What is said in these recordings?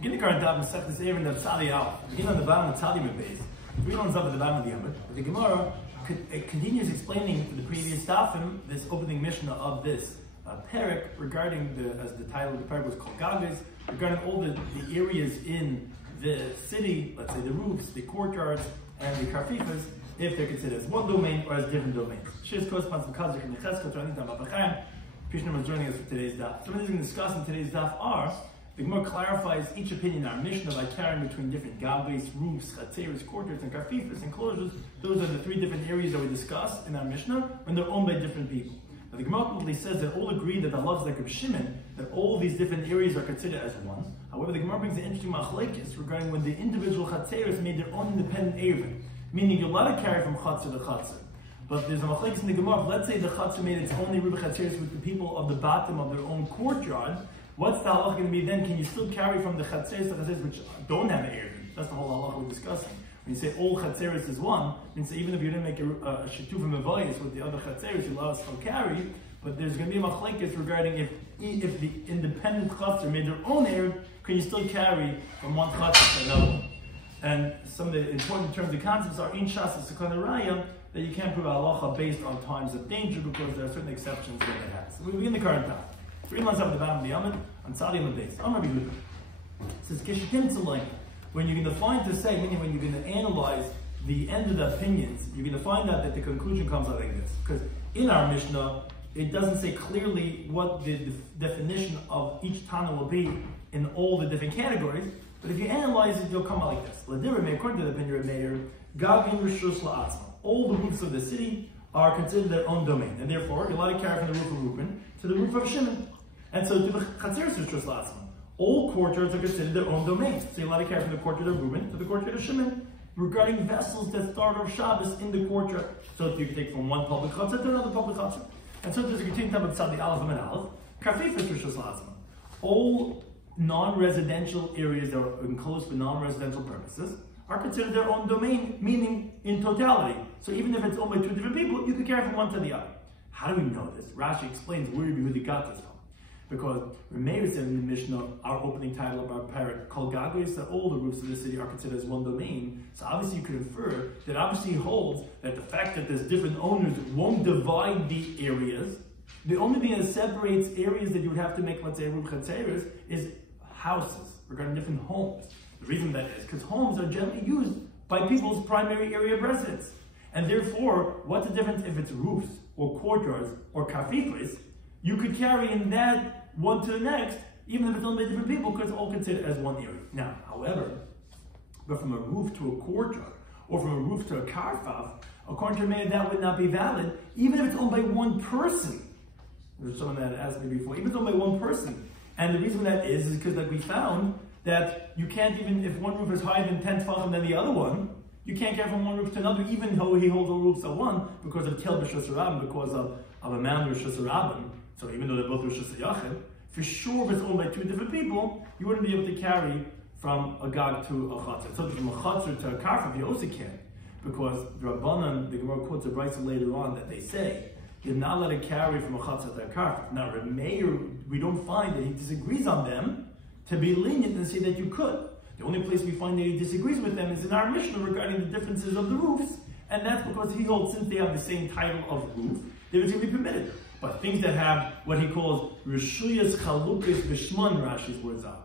Begin the current Daf Masechtas Eruvin Daf. Begin on the bottom of Tzadi base. Three lines up at the bottom of the Yomit. The Gemara continues explaining the previous Dafim this opening Mishnah of this Perek regarding as the title of the Perek was called Gagas, regarding all the areas in the city, let's say the roofs, the courtyards, and the karfifas, if they're considered as one domain or as different domains. Shiz corresponds to Kazik and Necheska, Toranitam Babachayim. Krishna is joining us for today's Daf. Some of the things we discuss in today's Daf are the Gemara clarifies each opinion in our Mishnah by carrying between different gabbes, roofs, chatzeros, courtyards, and karfifas, enclosures. Those are the three different areas that we discuss in our Mishnah when they're owned by different people. Now the Gemara ultimately says that all agree that Allah is like Rabbi Shimon, that all these different areas are considered as one. However, the Gemara brings an interesting machlekes regarding when the individual chatzeros made their own independent Eruvin, meaning you're allowed to carry from chatzer to chatzer. But there's a machlekes in the Gemara. Let's say the chatzer made its own Eruvin chatzeros with the people of the bottom of their own courtyard. What's the halacha going to be then? Can you still carry from the chatzeros to chatzeros which don't have an Eruvin? That's the whole halacha we're discussing. When you say all chatzeros is one, means that even if you didn't make a shituf and mevayis with the other chatzeros, you allow us to carry. But there's going to be a machlekes regarding if the independent chatzer made their own Eruvin, can you still carry from one chatzer to another one? And some of the important terms and concepts are in shas sekana raya, that you can't prove halacha based on times of danger because there are certain exceptions that it has. So we begin the current time. 3 months after the bottom of the Yomit, on Tzadi on the base. Rabbi Shloimy says, Kishitim Tzalayim. When you're going to find to say, meaning when you're going to analyze the end of the opinions, you're going to find out that the conclusion comes out like this. Because in our Mishnah, it doesn't say clearly what the definition of each Tana will be in all the different categories. But if you analyze it, you'll come out like this. According to the opinion of Meir, Gavin Rishus La'atzma. All the roofs of the city are considered their own domain. And therefore, you're allowed to carry from the roof of Eruvin to the roof of Shimon. And so to the Chatzeros Rishus La'atzma. All courtyards are considered their own domain. So you're allowed to carry from the courtyard of Eruvin to the courtyard of Shimon. Regarding vessels that start off Shabbos in the courtyard. So you can take from one public chatzah to another public chatzah. And so there's a continuing time of Tzadi Aleph and Aleph. Karfifas Rishus La'atzma. All non-residential areas that are enclosed for non-residential purposes are considered their own domain, meaning in totality. So even if it's owned by two different people, you can carry from one to the other. How do we know this? Rashi explains where he got this from. Because Meir said in the Mishnah, our opening title of our parrot, Kol Gagos, that all the roofs of the city are considered as one domain. So obviously you could infer that obviously he holds that the fact that there's different owners won't divide the areas. The only thing that separates areas that you would have to make, let's say, roof chatzeros, is houses, regarding different homes. The reason that is because homes are generally used by people's primary area of residence. And therefore, what's the difference if it's roofs or courtyards or karfifas? You could carry in that one to the next, even if it's owned by different people, because it's all considered as one area. Now, however, but from a roof to a courtyard or from a roof to a karfaf, according to Meir, that would not be valid, even if it's owned by one person. There's someone that asked me before, even if it's owned by one person. And the reason that is because like we found that you can't even, if one roof is higher than 10 tefachim than the other one, you can't carry from one roof to another, even though he holds all roofs at one, because of tel b'shus harabim, because of a man b'shus harabim. So even though they're both b'shus yachid, for sure if it's owned by two different people, you wouldn't be able to carry from a gag to a chatzar. So from a chatzar to a karfif, you also can, because the Rabbanan, the Gemara quotes a brayso later on that they say, you're not allowed to carry from a chatzar to a karfif. Now, Meir, we don't find that he disagrees on them to be lenient and say that you could. The only place we find that he disagrees with them is in our Mishnah regarding the differences of the roofs, and that's because he holds since they have the same title of roof, they would be permitted. But things that have what he calls Rishuyas Chalukis Bishman, Rashi's words are.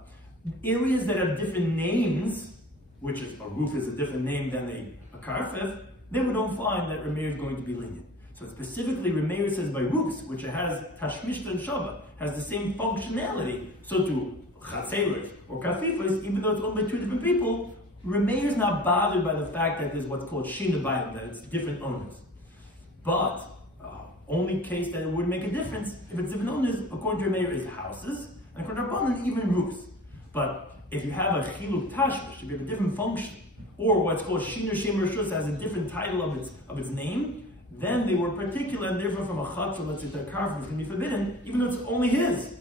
Areas that have different names, which is a roof is a different name than a karfif, then we don't find that Meir is going to be lenient. So specifically, Meir says by roofs, which it has Tashmishta and Shabbat, has the same functionality. So to chatzeros or karfifas, even though it's owned by two different people, Meir is not bothered by the fact that there's what's called shina bayim, that it's different owners. But only case that it would make a difference if it's different owners, according to Meir, is houses, and according to Rabbanan, even roofs. But if you have a chiluk tashmish, if you have a different function, or what's called shiner shem rishus has a different title of its name, then they were particular, and therefore from a chatzor, let's say to a karfif, it's going to be forbidden, even though it's only his.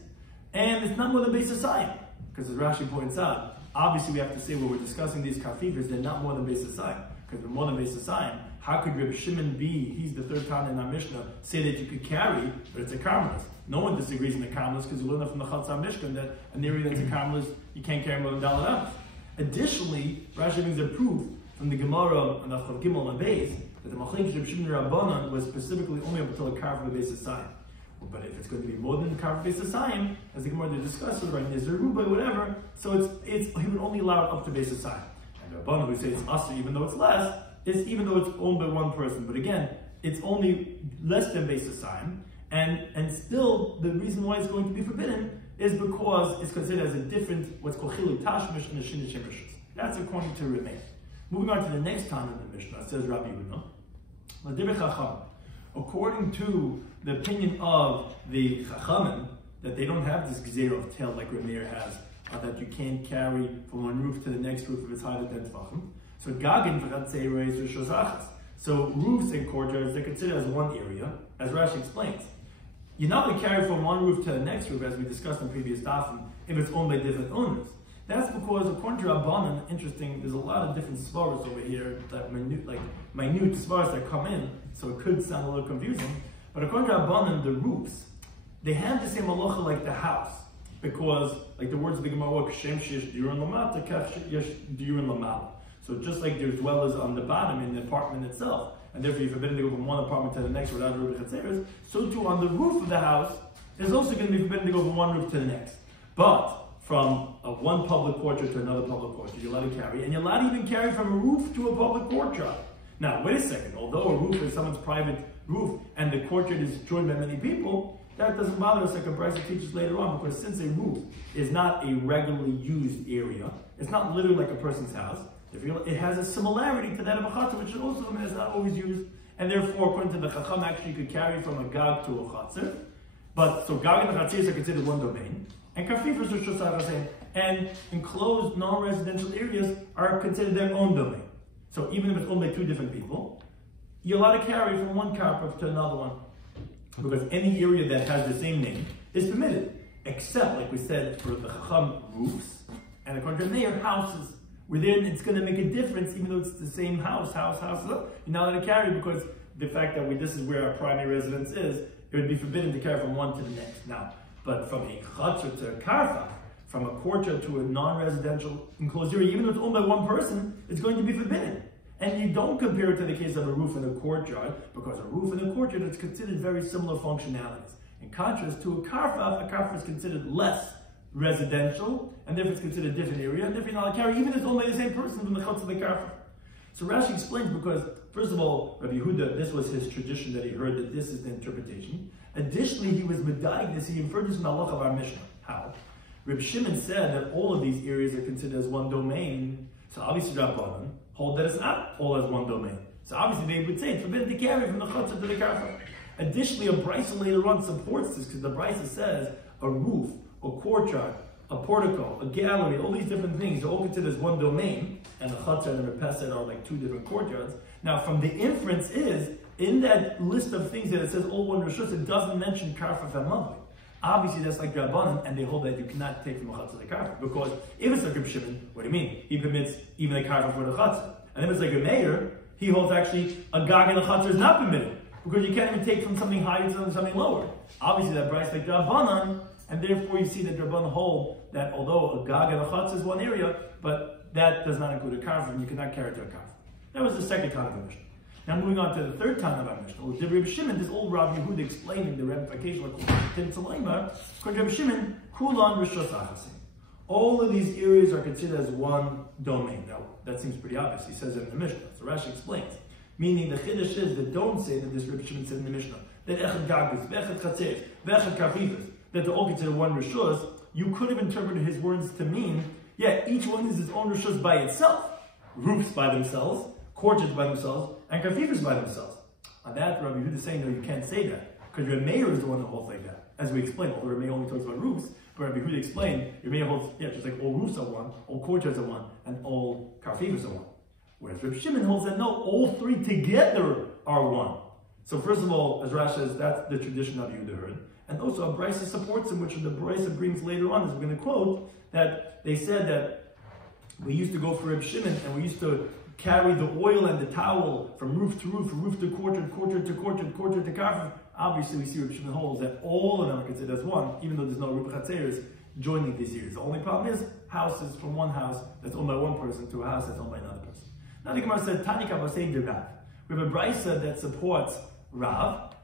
And it's not more than Beis Hasayim. Because as Rashi points out, obviously we have to say when we're discussing these karfifas, they're not more than Beis Hasayim. Because they're more than Beis Hasayim, how could Rabbi Shimon be, he's the third Tana in our Mishnah, say that you could carry, but it's a Carmelist? No one disagrees in the Carmelist because we learned from the Chatzah Mishnah that an area that's a Carmelist, you can't carry more than Dalet Amos. Additionally, Rashi brings a proof from the Gemara on the Chav Gimel and Beis that the Machlekes Rabbi Shimon and Rabbanan was specifically only up until a carver of the Beis Hasayim. But if it's going to be more than the carver of the Beis Hasayim, as the Gemara discusses, right, Nizarubah, whatever, so he would only allow it up to Beis Hasayim. And the Rabbanan would say it's Asr, even though it's less, even though it's owned by one person. But again, it's only less than Beis Hasayim, and still the reason why it's going to be forbidden is because it's considered as a different, what's called Chilu Tashmish and a Shinish Rishus. That's according to Remain. Moving on to the next time in the Mishnah, says Rabbi Yehuda, according to the opinion of the Chachamim, that they don't have this gzeira of tail like Rameir has, that you can't carry from one roof to the next roof if it's higher than Tvachim. So Gagin v'chatzeirei rishos achas. So roofs and courtyards, they're considered as one area, as Rashi explains. You're not going to carry from one roof to the next roof, as we discussed in previous dafim, if it's owned by different owners. That's because, according to Rabbanan, interesting, there's a lot of different svaras over here, that minute svaras that come in, so it could sound a little confusing. But according to Rabbanan, the roofs, they have the same halacha like the house, because, like the words of the Gemara, Kshem sheyesh diurin lamata, kach yesh diurin lamala. So just like there's dwellers on the bottom in the apartment itself, and therefore you're forbidden to go from one apartment to the next without a roof of chatzeres, so too on the roof of the house, it's also going to be forbidden to go from one roof to the next. But from one public courtyard to another public courtyard, you're allowed to carry, and you're allowed to even carry from a roof to a public courtyard. Now, wait a second, although a roof is someone's private roof and the courtyard is joined by many people, that doesn't bother us like a Brisa teaches later on, because since a roof is not a regularly used area, it's not literally like a person's house, it has a similarity to that of a chatzar, which also is not always used, and therefore, according to the Chacham, actually you could carry from a gag to a chatzar. But so gag and chatzar are considered one domain, and kafifas are shosach, and enclosed non-residential areas are considered their own domain. So even if it's owned by two different people, you're allowed to carry from one carpet to another one, because any area that has the same name is permitted, except, like we said, for the Chacham, roofs, and according to their houses, where then it's going to make a difference, even though it's the same house, you're not allowed to carry, because the fact that this is where our primary residence is, it would be forbidden to carry from one to the next. Now, but from a chatzar to a karfa, from a courtyard to a non-residential enclosed area, even though it's owned by one person, it's going to be forbidden. And you don't compare it to the case of a roof in a courtyard, because a roof in a courtyard is considered very similar functionalities. In contrast to a karfa is considered less residential, and therefore it's considered a different area, and therefore you're not allowed to carry, even if it's owned by the same person from the chutz of the karfa. So Rashi explains, because first of all, Rabbi Yehuda, this was his tradition that he heard that this is the interpretation. Additionally, he was medayik this, he inferred this from the halacha of our Mishnah. How? Rabbi Shimon said that all of these areas are considered as one domain, so obviously Rabbanan hold that it's not all as one domain. So obviously they would say it's forbidden to carry from the chutz to the karfa. Additionally, a brisa later on supports this, because the brisa says a roof, a courtyard, a portico, a gallery, all these different things are all considered as one domain, and the chatzar and the merpeset are like two different courtyards. Now, from the inference is, in that list of things that it says all one rishus, it doesn't mention karfa famavli. Obviously, that's like Rabbanan, and they hold that you cannot take from a chatzar to the karfa, because if it's like Reb Shimon, what do you mean? He permits even a karfa for the chatzar. And if it's like a mayor, he holds actually a gag and a chatzar is not permitted, because you can't even take from something higher to something lower. Obviously, that brisa like Rabbanan, and therefore you see that Rabbanan hold that although a gag and a chatzar is one area, but that does not include a karfa, and you cannot carry it to a karfa. That was the second time of our Mishnah. Now moving on to the third time of our Mishnah, with Rabbi Shimon, this old Rabbi Yehuda explaining the ramification of Tim Tzalaima, according to Rabbi Shimon, Kulan Rishos Achasim. All of these areas are considered as one domain. Now, that seems pretty obvious. He says it in the Mishnah. So Rashi explains. Meaning the Chiddush is that don't say that this Rabbi Shimon said in the Mishnah, that Echad Gagbis, Vechad Chatzeres, Vechad Karfifas, that they're all considered one Rishos. You could have interpreted his words to mean, yeah, each one is its own Rishos by itself. Roofs by themselves, courtyards by themselves, and kafifas by themselves. On that, Rabbi Yehuda is saying, no, you can't say that, because your mayor is the one that holds like that. As we explained, although Rabbi only talks about roofs, but Rabbi Yehuda explained, your mayor holds, yeah, just like all roofs are one, all courtyards are one, and all kafifas are one. Whereas Rabbi Shimon holds that, no, all three together are one. So first of all, as Rashi says, that's the tradition of Yehuda heard. And also, a brisa supports him, which the brisa brings later on, as we're going to quote, that they said that we used to go for Reb Shimon, and we used to carry the oil and the towel from roof to roof, from roof to courtyard, courtyard to courtyard, courtyard to karfim. Obviously, we see Rabbi Shimon holds that all of them are considered as one, even though there's no Ruba Chatzeres joining these areas. The only problem is houses from one house that's owned by one person to a house that's owned by another person. Now the Gemara said, Tani Kavasei de Rav. We have a brisa that supports Rav,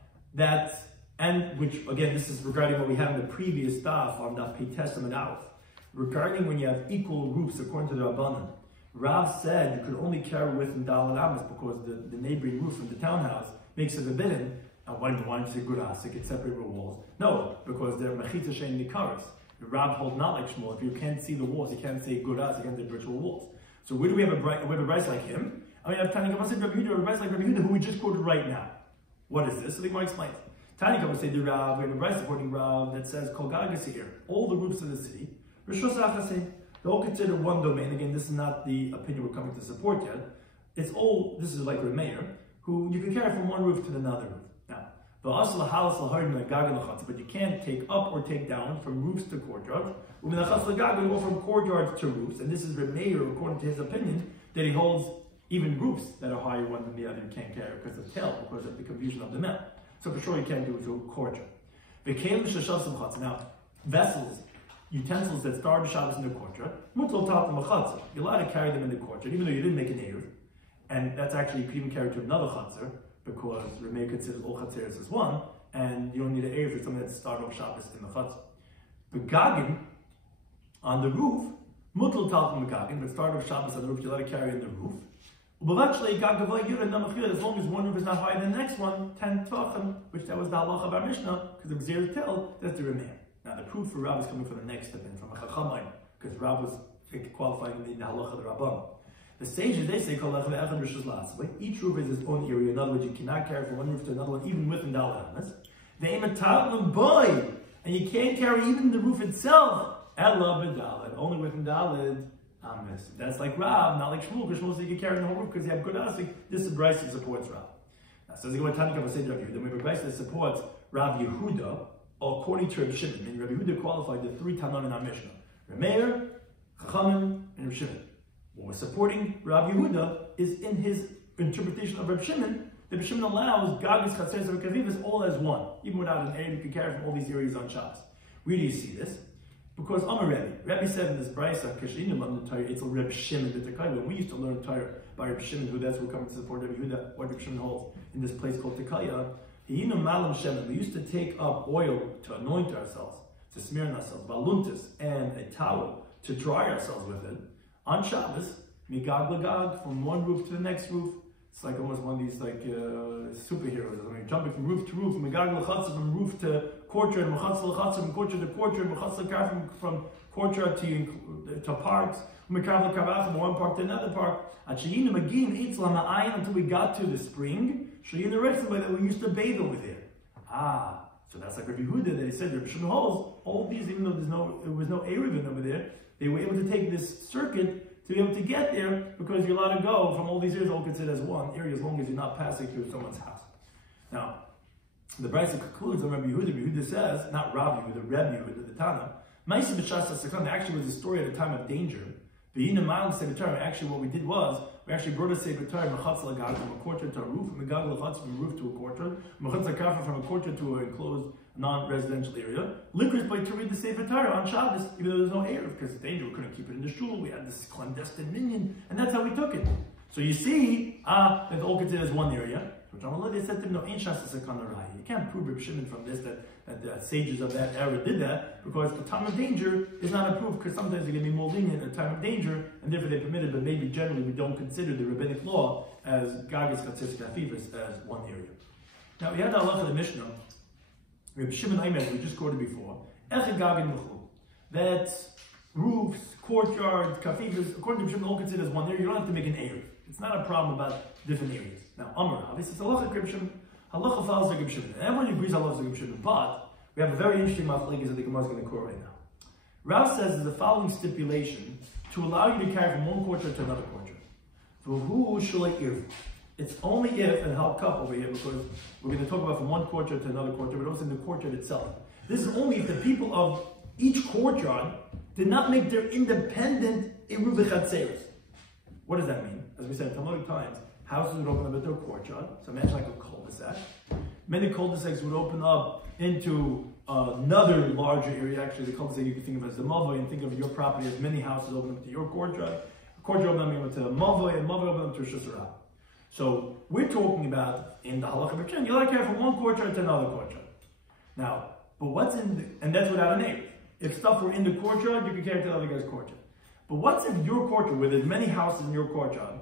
which again, this is regarding what we have in the previous daf on Daf Pites and Aleph. Regarding when you have equal roofs according to the Rabbanan, Rav said you could only carry with and Dal and Amas because the neighboring roof from the townhouse makes it forbidden. And why don't you say guras? It could separate the walls. No, because they're machitza shein nikaras. The Rav holds not like Shmuel. If you can't see the walls, you can't say guras, you can't say virtual walls. So where do we have a brisa like him? I mean, Tani Kama said Rabbi Yehuda, a brisa like Rabbi Yehuda, who we just quoted right now. What is this? So the Gemara explains. Tani Kama said the Rav, we have a brisa supporting Rav that says Kol Gagas here, all the roofs of the city. They're all considered one domain. Again, this is not the opinion we're coming to support yet. It's all, this is like Rameir, who you can carry from one roof to another roof. Now, but you can't take up or take down from roofs to courtyards, or from courtyards to roofs. And this is Rameir, according to his opinion, that he holds even roofs that are higher one than the other you can't carry because of tail, because of the confusion of the men. So for sure you can't do it to a courtyard. Now, vessels, utensils that start the Shabbos in the courtyard, you're allowed to carry them in the courtyard, even though you didn't make an Eruv. And that's actually, you could even carry to another chatzar, because Rameh considers all chatzeres as one, and you don't need an Eruv for something that started off Shabbos in the chatzar. But Gagin, on the roof, but started off Shabbos on the roof, you're allowed to carry in the roof. As long as one roof is not higher than the next one, 10 tvachim, which that was the halacha of our Mishnah, because of Gzir Tel, that's the Rameh. Now the proof for Rav is coming from the next step, from a Chachamay, because Rav was qualifying in the halacha of the Rabban. The sages, they say, each roof is its own area. In other words, you cannot carry from one roof to another one, even with Dalet. They aim at boy, and you can't carry even the roof itself. Only with Dalet. That's like Rav, not like Shmuel, because Shmuel said you can carry the whole roof because you have good asik. This is Bryce that supports Rav. Now, so there's a then we have a Bryce that supports Rav Yehuda, according to Rabbi Shimon. And Rabbi Yehuda qualified the three Tanaim in our Mishnah: Rameir, Chachamim, and Rabbi Shimon. What we're supporting Rabbi Yehuda is in his interpretation of Rabbi Shimon. Rabbi Shimon allows Gagas, Chatzeres, and Kavivas all as one, even without an area you can carry from all these areas on Shabbos. Where do you see this? Because Amar Rabbi said in this brisa, Kashinim on the Torah, it's Rabbi Shimon the Tekai. When we used to learn Torah by Rabbi Shimon, who that's what we're coming to support Rabbi Yehuda, what Rabbi Shimon holds in this place called Tekaya. We used to take up oil to anoint ourselves, to smear on ourselves, baluntis, and a towel to dry ourselves with it. On Shabbos, migag lagag, from one roof to the next roof. It's like almost one of these like superheroes. I mean, jumping from roof to roof, migag lachatz, from roof to courtyard, machatz lachatz, from courtyard to courtyard, machatz lachatz, from courtyard to parks, mikav lachavach, from one park to another park. Until we got to the spring, that we used to bathe over there. So that's like Rabbi Yehuda that he said Rabbi Shimon holds all these, even though there was no Eruvin over there, they were able to take this circuit to be able to get there because you're allowed to go from all these areas, all considered as one area, as long as you're not passing through someone's house. Now, the Brisa concludes on Rabbi Yehuda. Rabbi Yehuda says, not Rabbi Yehuda, Rabbi Yehuda, the Tana. Ma'aseh b'shas hasakan actually was a story at a time of danger. Actually, what we did was we actually brought a sefer Torah from a courtyard to a roof, from a roof to a courtyard, from a courtyard to an enclosed non-residential area. Liquors by to read the sefer Torah on Shabbos, even though there's no air because it's danger. We couldn't keep it in the shul. We had this clandestine minion, and that's how we took it. So you see, that all considered as one area. They said to him, no, ain't shas sakana rai. You can't prove Rabbi Shimon from this that the sages of that era did that because the time of danger is not approved because sometimes they can be more lenient at a time of danger and therefore they permit it, but maybe generally we don't consider the rabbinic law as gagas chatzis kafivas as one area. Now we had the halacha of the Mishnah, Rabbi Shimon Aimer, we just quoted before, that roofs, courtyards, kafivas, according to Rabbi Shimon, all considered as one area. You don't have to make an area. It's not a problem about different areas. Now, Amar, this is halacha Rabbi Shimon. Halacha follows Rabbi Shimon. And everyone agrees halacha Rabbi Shimon, but we have a very interesting machlekes that the Gemara is going to quote right now. Rav says there's the following stipulation to allow you to carry from one courtyard to another courtyard. V'hu shalei irv. It's only if, and I'll cut over here because we're going to talk about from one courtyard to another courtyard, but also in the courtyard itself. This is only if the people of each courtyard did not make their independent Eruvin Chatzeres. What does that mean? As we said in Talmudic times, houses would open up at their courtyard. So imagine like a cul-de-sac. Many cul-de-sacs would open up into another larger area. Actually, the cul-de-sac you can think of as the mavoi, and think of your property as many houses open up to your courtyard. A courtyard open up to a mavoi, and mavoi open up to a shusarab. So we're talking about in the halacha b'chen, you like to carry from one courtyard to another courtyard. Now, but what's and that's without a neighbor. If stuff were in the courtyard, you could carry to the other guy's courtyard. But what's if your courtyard, where there's many houses in your courtyard,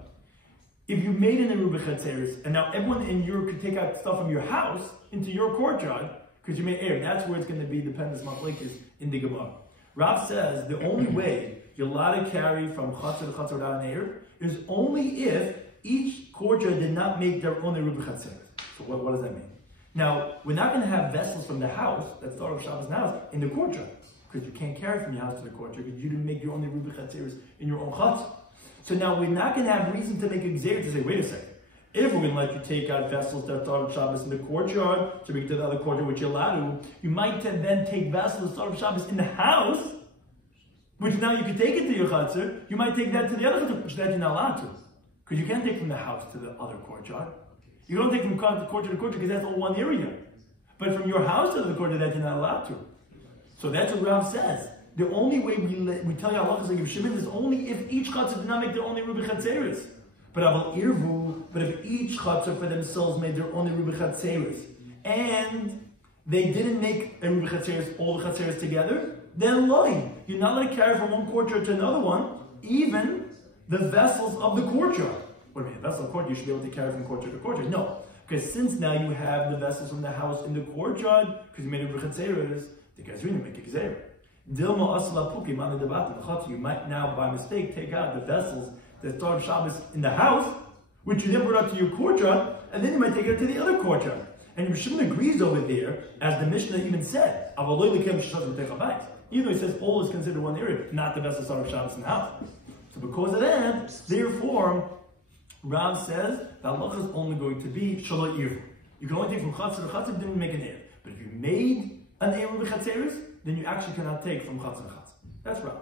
if you made an Eruvin Chatzeris, and now everyone in your could take out stuff from your house into your courtyard, because you made air, that's where it's going to be dependent machlekes in the Gemara. Rav says the only way you're allowed to carry from Chatzer to Chatzer without an air is only if each courtyard did not make their own Eruvin Chatzeris. So what does that mean? Now, we're not going to have vessels from the house, that start of Shabbos in the house, in the courtyard. Because you can't carry from your house to the courtyard, because you didn't make your own Eruvin Chatzeris in your own Chatzer. So now we're not going to have reason to make a gzeir to say, wait a second, if we're going to let you take out vessels that start of Shabbos in the courtyard, to bring to the other courtyard, which you're allowed to, you might then take vessels that start of Shabbos in the house, which now you can take it to your Chatzer, you might take that to the other Chatzer, which that you're not allowed to. Because you can't take from the house to the other courtyard. You don't take from courtyard to courtyard, because that's all one area. But from your house to the courtyard, that you're not allowed to. So that's what Rav says. The only way we tell you halachas like Shimon is only if each chatzar did not make their own Eruvin Chatzeris. But if each chatzar for themselves made their own Eruvin Chatzeris, and they didn't make Eruvin Chatzeris, all the Chatzeris together, then loy, you're not allowed to carry from one courtyard to another one, even the vessels of the courtyard. What do you mean? The vessel of the courtyard, you should be able to carry from courtyard to courtyard. No, because since now you have the vessels from the house in the courtyard, because you made Eruvin Chatzeris, the guys really make a gzeir. You might now, by mistake, take out the vessels that start Shabbos in the house, which you then brought out to your courtyard, and then you might take it to the other courtyard. And Shimon agrees over there, as the Mishnah even said, even though he says all is considered one area, not the vessels start Shabbos in the house. So because of that, therefore, Rav says the halacha is only going to be shalot irvu. You can only take from Chatzer to Chatzer, didn't make an air. But if you made an Eruvin Chatzeris, then you actually cannot take from Chatzer to Chatzer. That's right.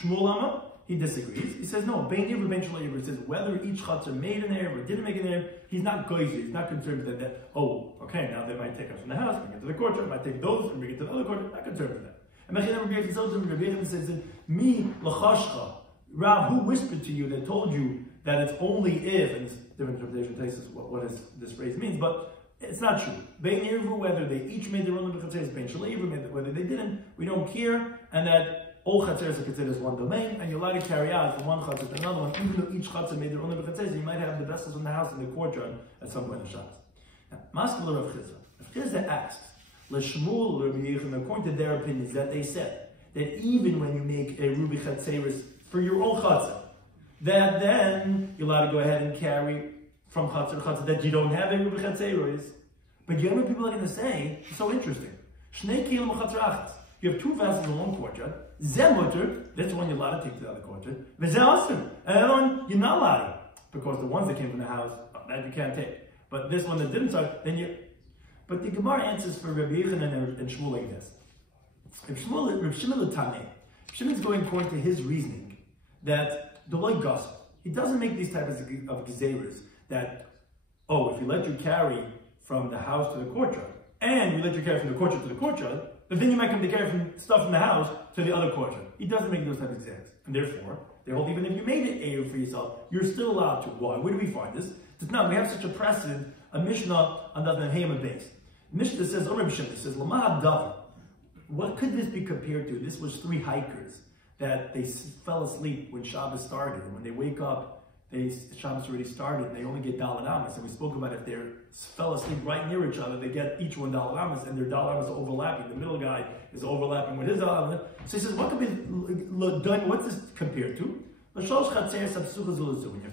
Shmuel Amma, he disagrees. He says, no, Bein Eruvin, Bein Shalot Eruvin. He says, whether each Chatzer made an Eruvin or didn't make an Eruvin, he's not goyzer. He's not concerned with that, okay, now they might take us from the house, bring it to the courtyard, might take those and bring it to the other courtyard. Not concerned with that. And Rabbi says, me, Lachashcha, Rav, who whispered to you that told you that it's only if, and different interpretation takes us what this phrase means, but it's not true. Bein Eruvin, whether they each made their own Chatzeris, Bein Shalot Eruvin, whether they didn't, we don't care, and that all Chatzeris are considered as one domain, and you're allowed to carry out from one Chatzer to another one, even though each Chatzer made their own Chatzeris, you might have the vessels in the house in the courtyard at some point in Shabbos. Now, Maskele Rav Chizah. Rav Chizah asks, L'Shmuel, Rabbi Yechon, according to their opinions, that they said that even when you make a Eruvin Chatzeris for your own Chatzer, that then you're allowed to go ahead and carry from Chatzer to Chatzer that you don't have a Eruvin Chatzeris. But you know what people are going to say? It's so interesting. You have two vessels in one courtyard. Zemuter, that's the one you're allowed to take to the other courtyard. And the other one, you're not allowed to. Because the ones that came from the house, that you can't take. But this one that didn't start, then you... But the Gemara answers for Rabbi Yochanan and Shmuel like this. Rabbi Shimon L'Taneh, Shimon's going according to his reasoning, that the Loi gospel, he doesn't make these types of gezeiros, that, if you let you carry from the house to the courtyard, and you let you carry from the courtyard to the courtyard, but then you might come to carry from stuff from the house to the other courtyard. He doesn't make those types of exams. And therefore, they hold even if you made it Eruv for yourself, you're still allowed to. Why? Where do we find this? It's not, we have such a precedent, a Mishnah on the Nehemiah base. Mishnah says, Rabbi Shloimy says, Lamah Davar. What could this be compared to? This was 3 hikers that they fell asleep when Shabbos started. And when they wake up, Shabbos already started, and they only get Daled Amos. And we spoke about if they fell asleep right near each other, they get each one Daled Amos, and their Daled Amos are overlapping. The middle guy is overlapping with his Daled Amos. So he says, what could be done? What's this compared to? When you have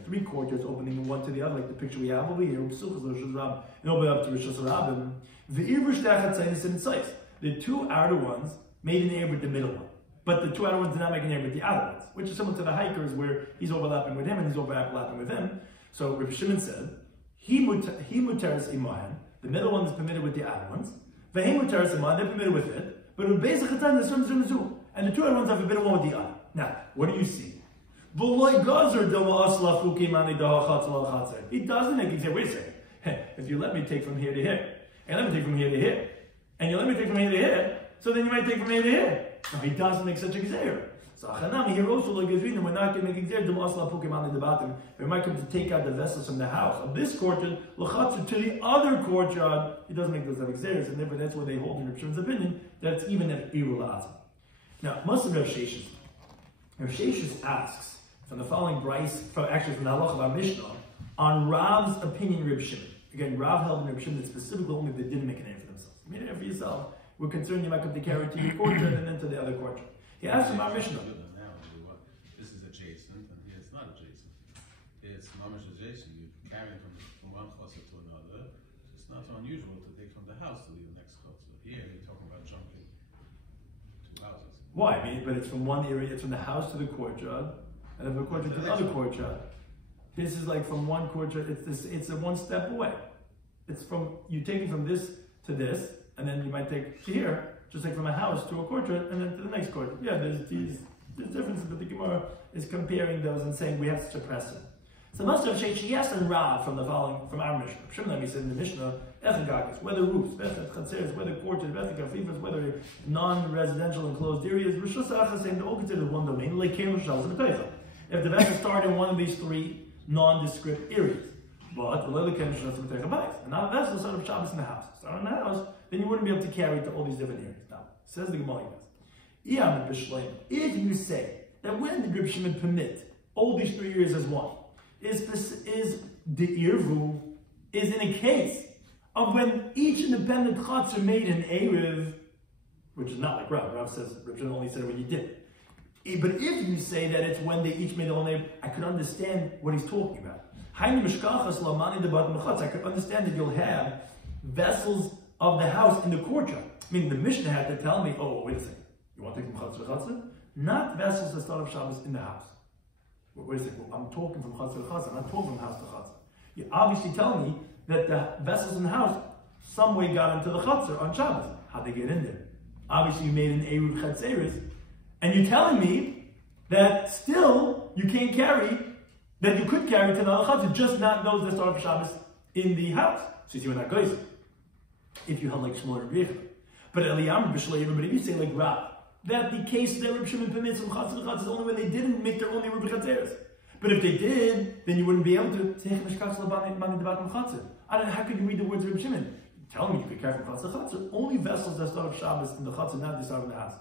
3 courtyards opening one to the other, like the picture we have over here, and open up to Rosh Hashanah. The 2 outer ones made an air with the middle one. But the 2 outer ones did not make an air with the outer ones, which is similar to the hikers where he's overlapping with him and he's overlapping with him. So Rabbi Shimon said, he muteres imahen, the middle one is permitted with the outer ones, ve'he muteres imahen, they're permitted with it, but in basic chatan, and the 2 outer ones are forbidden one with the other. Now, what do you see? He doesn't make it say, wait a second, if you let me take from here to here, and let me take from here to here, and you let me take from here to here, so then you might take from here to here. No, he doesn't make such a gzeir. So Achanami here also like we're not going to make gzeir we might come to take out the vessels from the house of this courtyard to the other courtyard. He doesn't make those gzeirs, and therefore that's where they hold in Reb Shimon's opinion that it's even an irul la'atzim. Now, most of Rav Sheshes asks from the following brayse, from the halacha of our Mishnah, on Rav's opinion, Reb Shimon. Again, Rav held in Reb Shimon that specifically only if they didn't make a name for themselves. You made a name for yourself. We're concerned you might come to carry to your courtyard and then to the other courtyard. He asked him our Mishnah. This is adjacent, and here it's not adjacent. Here it's mamish adjacent. You carry from one chosser to another. It's not so unusual to take from the house to the next chosser. Here you're talking about jumping two houses. Why? I mean, but it's from one area. It's from the house to the courtyard, and then the courtyard to the other courtyard. This is like from one courtyard. It's a one step away. It's from you take it from this to this, and then you might take to here, just like from a house to a courtyard, and then to the next courtyard. Yeah, there's differences, but the Gemara is comparing those and saying we have such a precedent. So most of she asked and Rav from our Mishnah. Shimon said in the Mishnah, whether roofs, whether courtyards, whether non-residential enclosed areas, they're all considered one domain. If the vessels start in one of these three nondescript areas, but and now the vessel start of Shabbos in the house. Start in the house, then you wouldn't be able to carry it to all these different areas. Now, says the Gemara. If you say that when the Rabbi Shimon permit all these three areas as one, is the Eruvin is in a case of when each independent chutz are made in Eruv, which is not like Rav. Rav says Rabbi Shimon only said it when you did. But if you say that it's when they each made their own name, I could understand what he's talking about. I could understand that you'll have vessels of the house in the courtyard. I mean, the Mishnah had to tell me, oh, wait a second, you want to take from Chatz to Chatz? Not vessels that start of Shabbos in the house. Wait a second, well, I'm talking from Chatz to Chatz, I'm not talking from house to Chatz. You obviously tell me that the vessels in the house some way got into the Chatz on Shabbos. How'd they get in there? Obviously you made an Eruv Chatzeris, and you're telling me that still you can't carry, that you could carry to the Chatz, just not those that start of Shabbos in the house. So you see, we're not going. If you held like Shmuel and Rechel. But Eliyam, but if you say like Rav, that the case that Reb Shimon permits from Chatz to Chatz is only when they didn't make their own Eruv Chatzeris. But if they did, then you wouldn't be able to take Mishkach Laban Debat Chatz. I don't know, how could you read the words of Reb Shimon? Tell me you could carry from Chatz to Chatz. Only vessels that start of Shabbos in the Chatz, not they start in the house.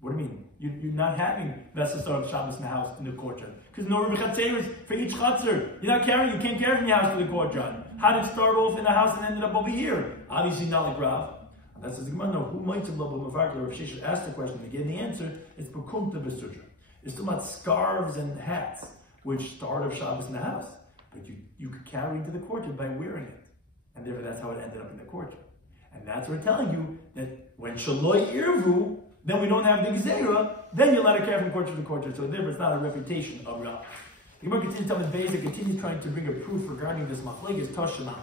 What do you mean? You're not having vessels start of Shabbos in the house, in the courtyard. Because no Eruv Chatzeris for each Chatzar. You're not carrying, you can't carry from your house to the courtyard. How did it start off in the house and ended up over here? Obviously not like Rav. And that says the Gemara, no, who might have loved Mavakar? If she should ask the question again, the answer is Bekumta Besudra. It's talking about scarves and hats, which start of Shabbos in the house. But you could carry into the courtyard by wearing it. And therefore that's how it ended up in the courtyard. And that's what we're telling you, that when Shaloi Irvu, then we don't have the Gzeira, then you let it carry from courtyard to courtyard. So therefore it's not a refutation of Rav. The Gemara continues to tell the basic, continues trying to bring a proof regarding this machlekes Tashema.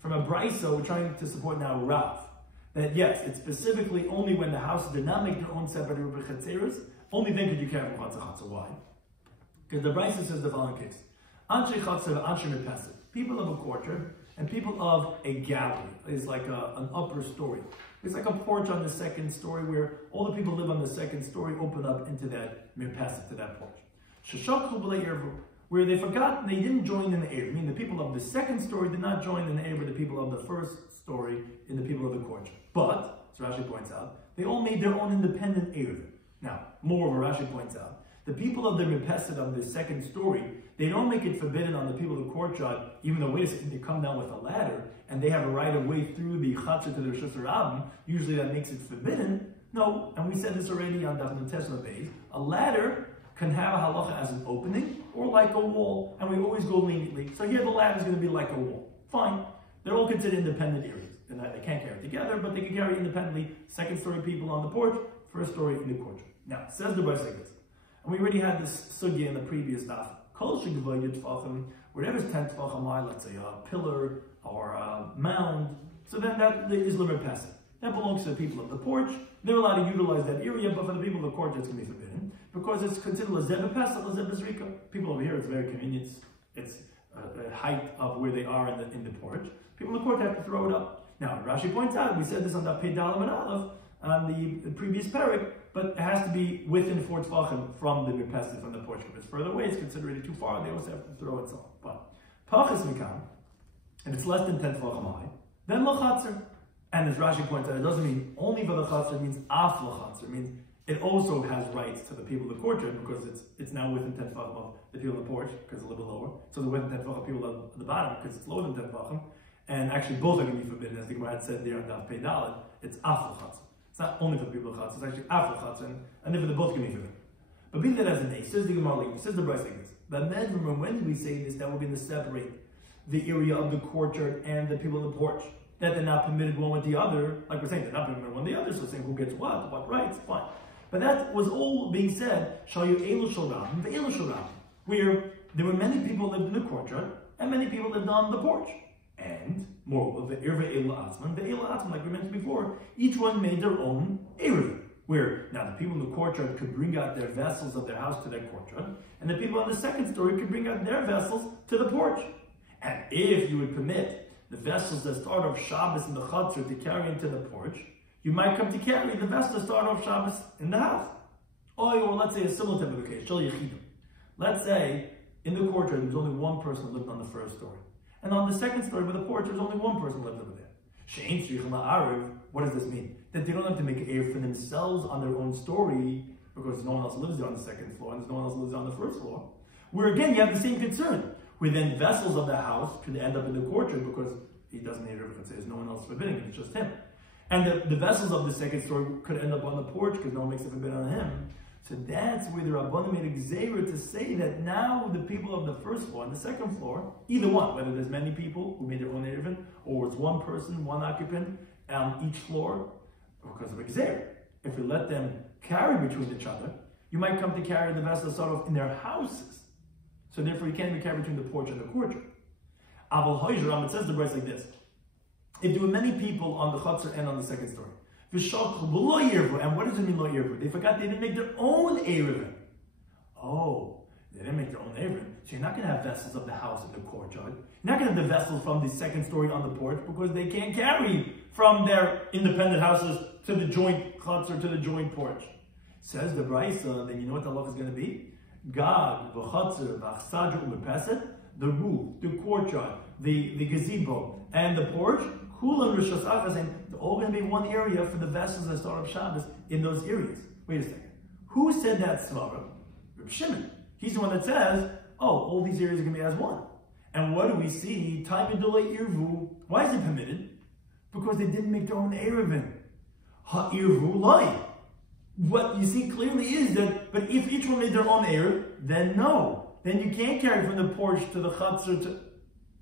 From a brayso, we're trying to support now Rav. That yes, it's specifically only when the houses did not make their own separate Eruv Chatzeros, only then could you carry from Chatz to Chatz. Why? Because the brayso says the following case. Anshe Chatzer, Anshe Mepesed. People of a courtyard and people of a gallery is like an upper story. It's like a porch on the second story where all the people live on the second story open up into that Mepesed, to that porch. Sheshakhu b'lei Ervu, where they forgot they didn't join in the Eruv. I mean, the people of the second story did not join in the Eruv, the people of the first story in the people of the courtyard. But, as Rashi points out, they all made their own independent Eruv. Now, moreover, Rashi points out, the people of the Mepesed of the second story, they don't make it forbidden on the people of the courtyard, even though, wait a second, they come down with a ladder, and they have a right of way through the Chatzah to the Rosh Hashanah. Usually that makes it forbidden. No, and we said this already on Daf Yomi, a ladder can have a halacha as an opening, or like a wall, and we always go leniently. So here the ladder is going to be like a wall. Fine. They're all considered independent areas. And they can't carry together, but they can carry independently. Second story people on the porch, first story in the courtyard. Now, says the Brayso like this. And we already had this sugya in the previous daf. Kol shegavoyed tfachim, whatever's 10 tfachim high, let's say a pillar or a mound, so then that is limit pesach. That belongs to the people of the porch, they're allowed to utilize that area, but for the people of the courtyard, it's going to be forbidden because it's considered a zeb pesach, a zeb zrika. People over here, it's very convenient. It's the height of where they are in the porch. People in the court have to throw it up. Now, Rashi points out, we said this on Daf Dalam and Aleph, on the previous parak, but it has to be within 4 tvachim from the mirpesed, from the porch. If it's further away, it's considered too far, they also have to throw it so. But pachas mikam, if it's less than 10 tvachim high, then lachatzer. And as Rashi points out, it doesn't mean only for the chatzer, it means af lachatzer. It means it also has rights to the people of the courtyard because it's now within 10 tvachim of the people on the porch, because it's a little bit lower. So the within 10 tvachim people at the bottom, because it's lower than 10 tvachim. And actually both are going to be forbidden, as the Gemara had said there on Daf Pei Daled. It's af lachatzer. It's not only for the people of Chatz, it's actually af lachatzer, and therefore they're both going to be forbidden. But being that as an says the Gemara, says the Bryce like this. But remember, when did we say this? That we're going to separate the area of the courtyard and the people on the porch. That they're not permitted one with the other. Like we're saying, they're not permitted one with the other, so saying who gets what rights, fine. But that was all being said, Shayu Elu Shoram, the Elu Shoram, where there were many people lived in the courtyard, and many people lived on the porch. And moreover, the Erva Elu Atzman, the Elu Atzman, like we mentioned before, each one made their own Eruvin. Where now the people in the courtyard could bring out their vessels of their house to their courtyard, and the people on the second story could bring out their vessels to the porch. And if you would permit the vessels that start off Shabbos in the Chatzor to carry into the porch, you might come to carry the vessels that start off Shabbos in the house. Or let's say a similar type of a case, Shel Yechidim. Let's say in the courtyard there's only one person who lived on the first story. And on the second story with the porch, there's only one person who lived over there. She'ein tzrichim la'arev, what does this mean? That they don't have to make an erev for themselves on their own story, because no one else lives there on the second floor, and there's no one else lives there on the first floor. Where again, you have the same concern. Where then vessels of the house could end up in the courtyard because he doesn't need erev, because there's no one else forbidding it, it's just him. And the vessels of the second story could end up on the porch because no one makes a forbid on him. So that's where the Rabbanim made a gzeira to say that now the people of the first floor and the second floor, either one, whether there's many people who made their own Eruvin, or it's one person, one occupant on each floor, because of a gzeira. If we let them carry between each other, you might come to carry the vessels sort of in their houses. So therefore you can't be carried between the porch and the courtyard. Aval Hoyzeram, it says the verse like this. If there were many people on the chutzner and on the second story, and what does it mean lo yirvu? They forgot they didn't make their own Eruvin. Oh, they didn't make their own Eruvin. So you're not going to have vessels of the house in the courtyard. You're not going to have the vessels from the second story on the porch because they can't carry from their independent houses to the joint chutzner, to the joint porch. Says the Brisa, then you know what the law is going to be? Gag, v'chutzner, v'achsadr, u'mepesed, the roof, the courtyard, the gazebo, and the porch, Kulam Rishos Achas, and they're all going to be one area for the vessels that start up Shabbos in those areas. Wait a second. Who said that svara? Reb Shimon. He's the one that says, oh, all these areas are going to be as one. And what do we see? Time Idolei Irvu. Why is it permitted? Because they didn't make their own Eruvin. Ha Irvu Lai. What you see clearly is that, but if each one made their own Eruv, then no. Then you can't carry from the porch to the Chatzor to...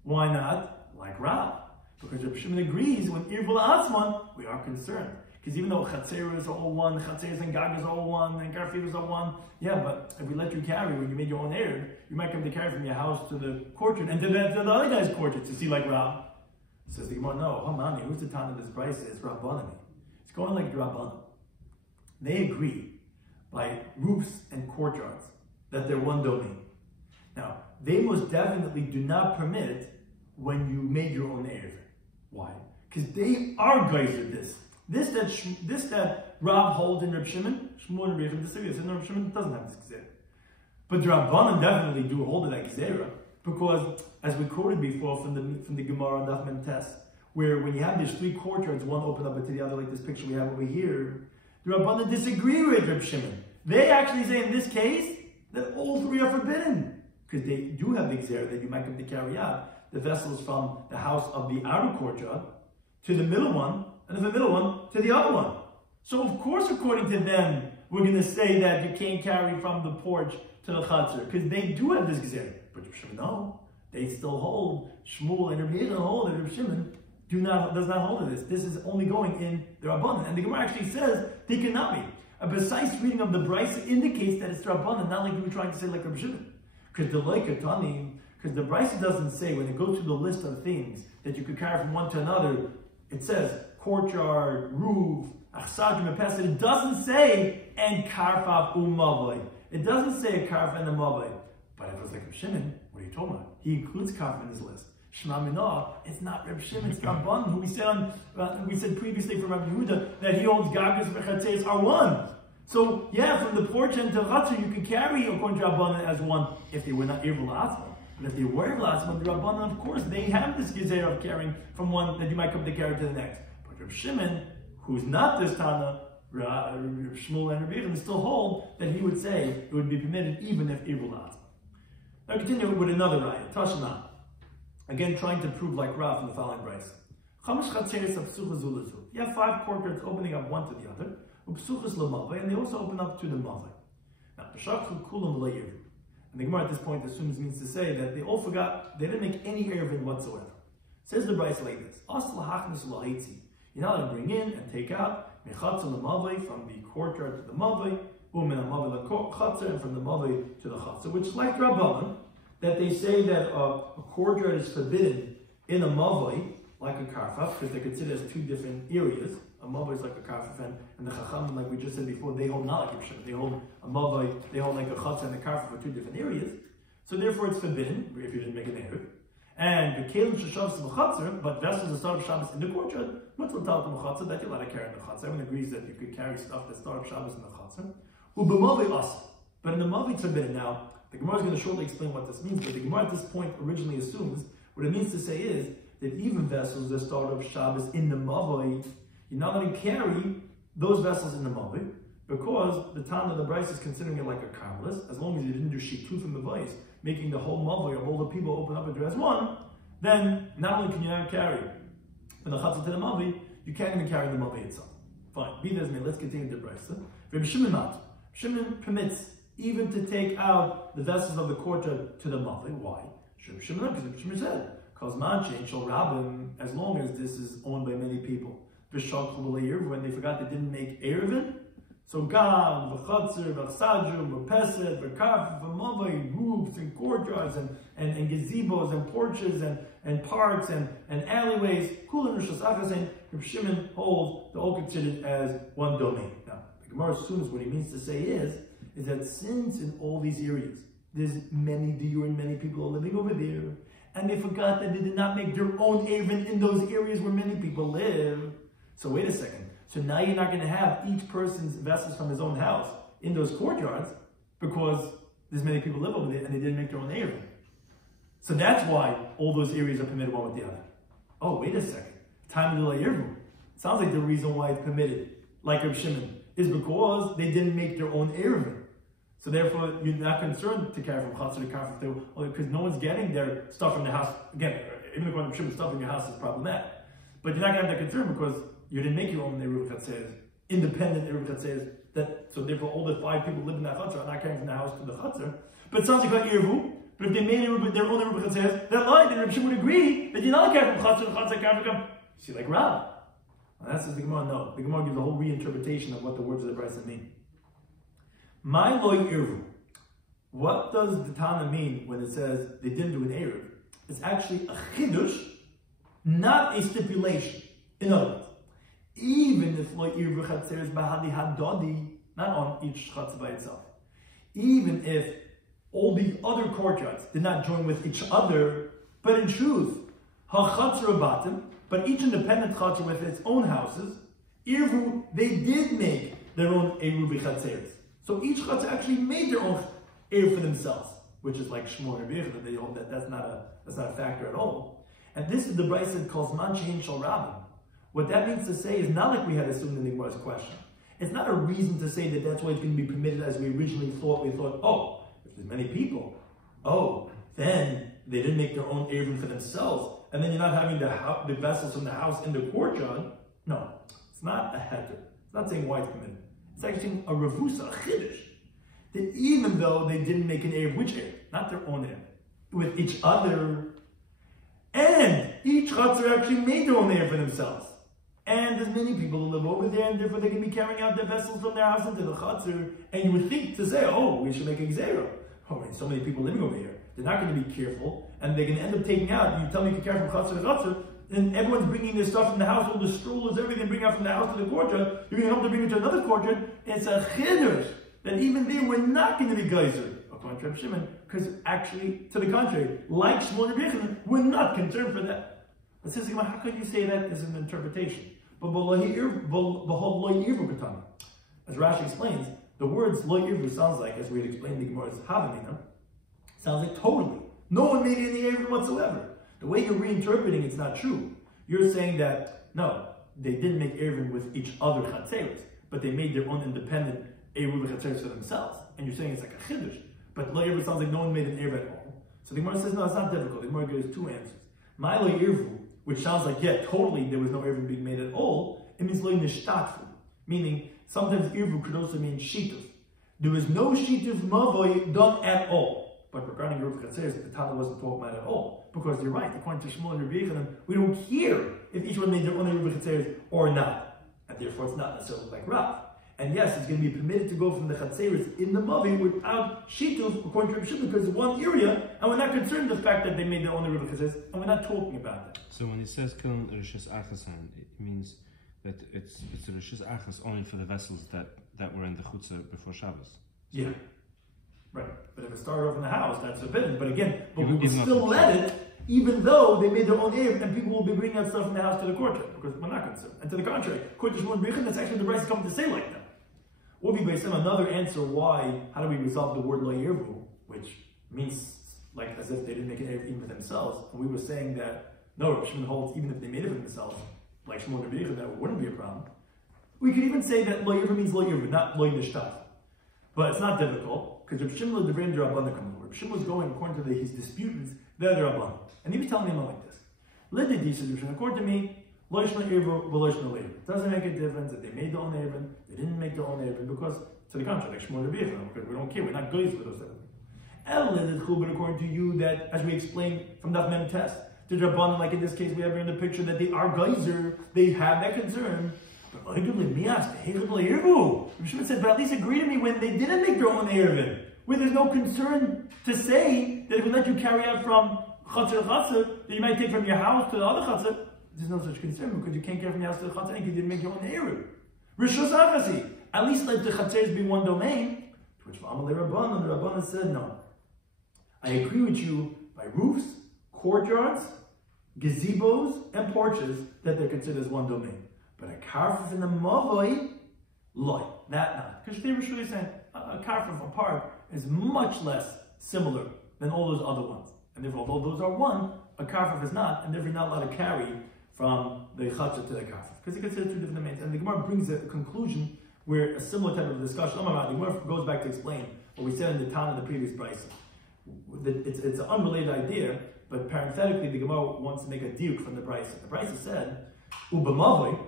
Why not? Like Rav. Because Reb Shimon agrees, with Irvul Asman, we are concerned. Because even though Chatzeros are all one, Chatzeros and Gagas are all one, and Garfilas are one, yeah, but if we let you carry, when you made your own Eruv, you might come to carry from your house to the courtyard, and to the other guy's courtyard, to see like Rav. Says the Gemara, no, Hamani, who's the time of this price? It's Rabbanani. It's going like the Rabbanan. They agree, by roofs and courtyards, that they're one domain. Now, they most definitely do not permit when you made your own Eruv. Why? Because they are geyser this that Rav holds in Reb Shimon, Shmuel and Reb disagree. So Reb Shimon doesn't have this gzeira. But the Rabbanan definitely do hold of that gzeira, because as we quoted before from the Gemara on Daf Mem, where when you have these three courtyards, one open up to the other, like this picture we have over here, the Rabbanan disagree with Reb Shimon. They actually say in this case that all three are forbidden, because they do have the gzeira that you might come to carry out the vessels from the house of the outer courtyard to the middle one, and the middle one to the other one. So of course, according to them, we're going to say that you can't carry from the porch to the chatzor, because they do have this gzeira. But Reb Shimon, no, they still hold. Shmuel and Reb Yehuda hold, and Reb Shimon does not hold of this. This is only going in the Rabbanan. And the Gemara actually says they cannot be. A precise reading of the Brisa indicates that it's the Rabbanan, not like we were trying to say like Reb Shimon. Because the Loikatani, because the Brisa doesn't say, when it goes through the list of things that you could carry from one to another, it says courtyard, roof, It doesn't say and karfav umavoi. It doesn't say a karf and a mavoi. But if it was like Reb Shimon, what are you talking about? He includes karf in his list. Shema Minah, it's not Reb Shimon, it's Rabban, who we said previously from Rabbi Yehuda that he holds gagas v'chatzeis are one. So yeah, from the porch and to Chatzar, you could carry according to Rabbanan as one if they were not Irvul Atzma. But if they were Irvul Atzma, the Rabbanan, of course, they have this gezer of carrying from one that you might come to carry to the next. But Reb Shimon, who's not this Tana, Shmuel and Rabbi Yechon still hold that he would say it would be permitted even if Irvul Atzma. Now continue with another raya, Tashna. Again, trying to prove like Rav in the following brayso. You have 5 courtyards opening up one to the other, and they also open up to the mavai. Now, and the Gemara at this point assumes means to say that they all forgot, they didn't make any eruvin whatsoever. Says the brayso like this: you're not allowed to bring in and take out from the courtyard to the mavai, and from the mavai to the chatzah, which is like Rabbanan, that they say that a courtyard is forbidden in a mavai, like a karfaf, because they consider it as 2 different areas. A mavai is like a karfaf, and the chachamim, like we just said before, they hold not like a they hold a mavai, they hold like a chatzah and a karfaf for 2 different areas. So therefore it's forbidden, if you didn't make an eruv. And the kelim sheshavs b'chatzar, but vessels that start of Shabbos in the courtyard, mutzal talat b'chatzar, that you're allowed to carry in the chatzar. Everyone agrees that you could carry stuff that start of Shabbos in the chatzar. Ub'mavai asa, but in the mavai it's forbidden. Now, the Gemara is going to shortly explain what this means, but the Gemara at this point originally assumes what it means to say is that even vessels that start of Shabbos in the mavai, you're not going to carry those vessels in the mavai, because the Tana of the Bryce is considering it like a karmelis. As long as you didn't do shituf in the vice, making the whole mavai of all the people open up into as one, then not only can you not carry from the chatzah to the mavai, you can't even carry the mavai itself. Fine, be that as may, let's continue the Bryce. Rabbi Shimon not. Shimon permits even to take out the vessels of the courtyard to the mavai. Why? Because Shimon said, as long as this is owned by many people. When they forgot they didn't make Eruvin, so Gam, V'chatzir, V'chsadju, V'peset, V'kaf, V'mavai, roofs and courtyards and gazebos and porches and parks and alleyways, Kulan Rishas Achasen, Reb Shimon holds they're all considered as one domain. Now, the Gemara assumes what he means to say is that since in all these areas there's many diur and many people are living over there, and they forgot that they did not make their own Eruvin in those areas where many people live. So wait a second. So now you're not going to have each person's vessels from his own house in those courtyards because there's many people live over there and they didn't make their own Eruvin. So that's why all those areas are permitted one with the other. Oh, wait a second. Time of the Eruvin. Sounds like the reason why it's permitted, like Reb Shimon, is because they didn't make their own Eruvin. So therefore, you're not concerned to carry from chatzah to karfaf because no one's getting their stuff from the house. Again, even according to Shimon, stuff in your house is problematic. But you're not going to have that concern because you didn't make your own Eruvin that says, independent Eruvin that says that, so therefore all the 5 people living in that chutzner are not carrying from the house to the chutzner. But it sounds like about Eruvin, but if they made their own Eruvin that says, that line, then Reb Shimon would agree that you're not carrying from chutzner to chutzner, karfaf. See, like Rav. And that says the Gemara, no. The Gemara gives a whole reinterpretation of what the words of the Brisa mean. My loy Eruvin. What does the Tana mean when it says they didn't do an Eruv? It's actually a chidush, not a stipulation. In other words, even if loy Eruv chatzer is bahadi hadodi, not on each chatzah by itself, even if all the other courtyards did not join with each other, but in truth, ha-chatzar batim, but each independent chatzar with its own houses, Eruv, they did make their own Eruv chatzeres. So each chatzar actually made their own Eruv for themselves, which is like Shmuel and Rabbi Yechon, they hold that that's not a factor at all. And this is the Brisa that calls man shein shel rabim. What that means to say is not like we had assumed in the Gemara's question. It's not a reason to say that that's why it's going to be permitted as we originally thought. We thought, oh, if there's many people, oh, then they didn't make their own Eruvin for themselves, and then you're not having the vessels from the house in the courtyard. No, it's not a heter. It's not saying why it's permitted. It's actually saying a revusa, a chiddush. That even though they didn't make an Eruv, which Eruv? Not their own Eruv, with each other, and each chatzar actually made their own Eruv for themselves. And there's many people who live over there, and therefore they can be carrying out their vessels from their house into the chatzar. And you would think to say, oh, we should make a gzera. Oh, there's so many people living over here. They're not going to be careful, and they're going to end up taking out. You tell me you can carry from chatzar to chatzar. and everyone's bringing their stuff from the house, all the strollers, everything, bring out from the house to the courtyard, you're going to help to bring it to another courtyard. It's a chidush that even there we're not going to be geyser, according to Rabbi Shimon, because actually, to the contrary, like Shmuel and Rabbi Yochanan, we're not concerned for that. But says, how could you say that as an interpretation? But as Rashi explains, the words lo yirvu sounds like, as we had explained the Gemara's Havamina, sounds like totally. No one made any Eruvin whatsoever. The way you're reinterpreting it's not true. You're saying that, no, they didn't make Eruvin with each other chatzeros, but they made their own independent Eruvin chatzeros for themselves. And you're saying it's like a chiddush. But lo yirvu sounds like no one made an Eruvin at all. So the Gemara says, no, it's not difficult. The Gemara gives two answers. My lo yirvu, which sounds like, yeah, totally there was no Eruvin being made at all, it means lo nishtatfu, meaning sometimes Eruvin could also mean shituf. There was no shituf mavoy done at all. But regarding Eruvin chatzeros, the Tana wasn't talking about it at all. Because you're right, according to Shmuel and Rabbi Yochanan, we don't care if each one made their own Eruvin chatzeros or not. And therefore it's not necessarily like Rav. And yes, it's going to be permitted to go from the chatzeros in the mavi without shituf, according to Rabbi Shimon, because it's one area, and we're not concerned with the fact that they made their own Eruvin chatzeros, and we're not talking about that. So when it says kiln rishis achasan, it means that it's a rishis achas only for the vessels that were in the chutzah before Shabbos. Yeah. Right, but if it started off in the house, that's forbidden. But again, we will still let it, even though they made their own Eruv, and people will be bringing that stuff from the house to the courtyard, because we're not concerned. And to the contrary, according to Shmuel and Rabbi Yochanan, that's actually the Bryce is coming to say like that. Or be based on another answer why, how do we resolve the word lo yirvu, which means like as if they didn't make an Eruv even for themselves. And we were saying that, no, Rabbi Shimon holds even if they made it for themselves, like Shmuel and Rabbi Yochanan, that wouldn't be a problem. We could even say that lo yirvu means lo yirvu, not lo nishtat. But it's not difficult, because Rabbi Shimon Rabbi Shimon was going according to his disputants, they're the Rabban. And he was telling them like this. According to me, it doesn't make a difference if they made their own Eruvin, they didn't make their own Eruvin, because to the contrary, like Shmuel and Rabbi Yochanan, because we don't care, we're not goys with those things. But according to you, that as we explained from Daf Mem test, the Rabban, like in this case we have here in the picture, that they are geyser, they have that concern. But Shimon said, but at least agree to me when they didn't make their own Eruvin, where there's no concern to say that if we let you carry out from chatzah to chatzah, that you might take from your house to the other chatzah. There's no such concern because you can't carry from your house to the chatzah and you didn't make your own Eruv. Rishus achasi. At least let the chatzeros be one domain. To which Amalei Rabbanan, the Rabbanan said, no. I agree with you by roofs, courtyards, gazebos, and porches that they're considered as one domain. But a karfif in the mavoi, loy, that not. Because they were really saying a karfif, a park, is much less similar than all those other ones. And therefore, although those are one, a karfif is not, and therefore you're not allowed to carry from the chatzah to the karfif. Because they consider two different domains. And the Gemara brings a conclusion where a similar type of discussion, the Gemara goes back to explain what we said in the Tana in the previous brisa. It's an unrelated idea, but parenthetically, the Gemara wants to make a diuk from the brisa. The brisa said, ubamavoi,